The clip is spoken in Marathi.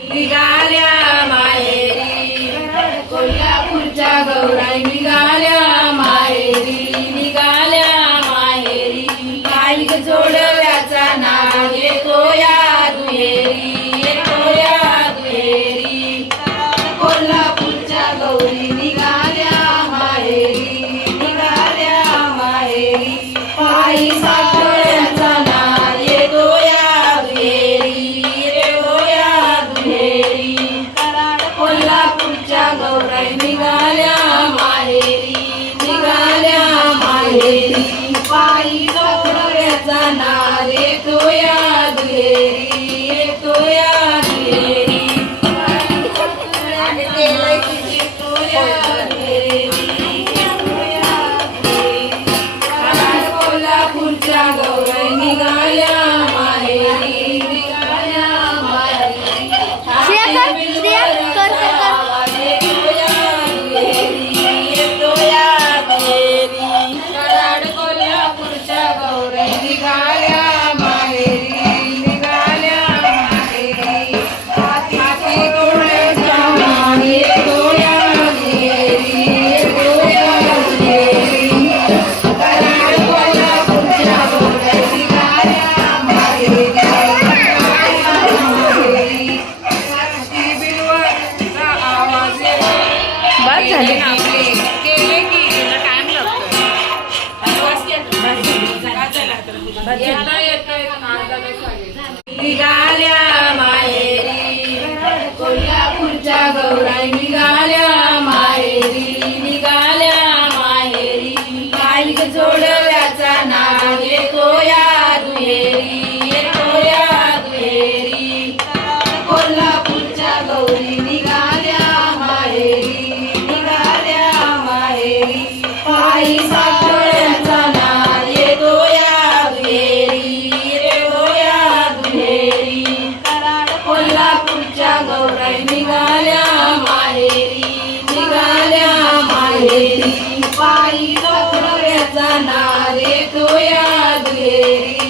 निघाल्या माहेरी कोल्हापूरच्या गौराई निघाल्या माहेरी निघाल्या माहेरी काही जोडव्याचा नाव येतो या दुहेरी कोल्हापूरच्या गौरी निघाल्या माहेरी पायी साखळ्याचा नाव येतो या दुहेरी कोल्हापूरच्या गौराई निघाल्या माहेरी पायी जोडव्याचा नाव येतो या दुहेरी कोल्हापूरच्या गौराई निघाल्या माहेरी कोल्हापूरच्या गौराई निघाल्या माहेरी हाती डोळ्याचा मान येतो या कोल्हापूरच्या गौराई निघाल्या माहेरी बिलवाचा आवाज बस झाले केले की टाइम लागतो निघाल्या माहेरी कोल्हापूरच्या गौराई निघाल्या माहेरी काही जोडव्याचा नाव येतो या दुहेरी कोल्हापूरच्या गौरी निघाल्या माहेरी पायी साखळ्याचा नाव येतो या दुहेरी कोल्हापूरच्या गौराई निघाल्या माहेरी पायी जोडव्याचा नाव येतो या दुहेरी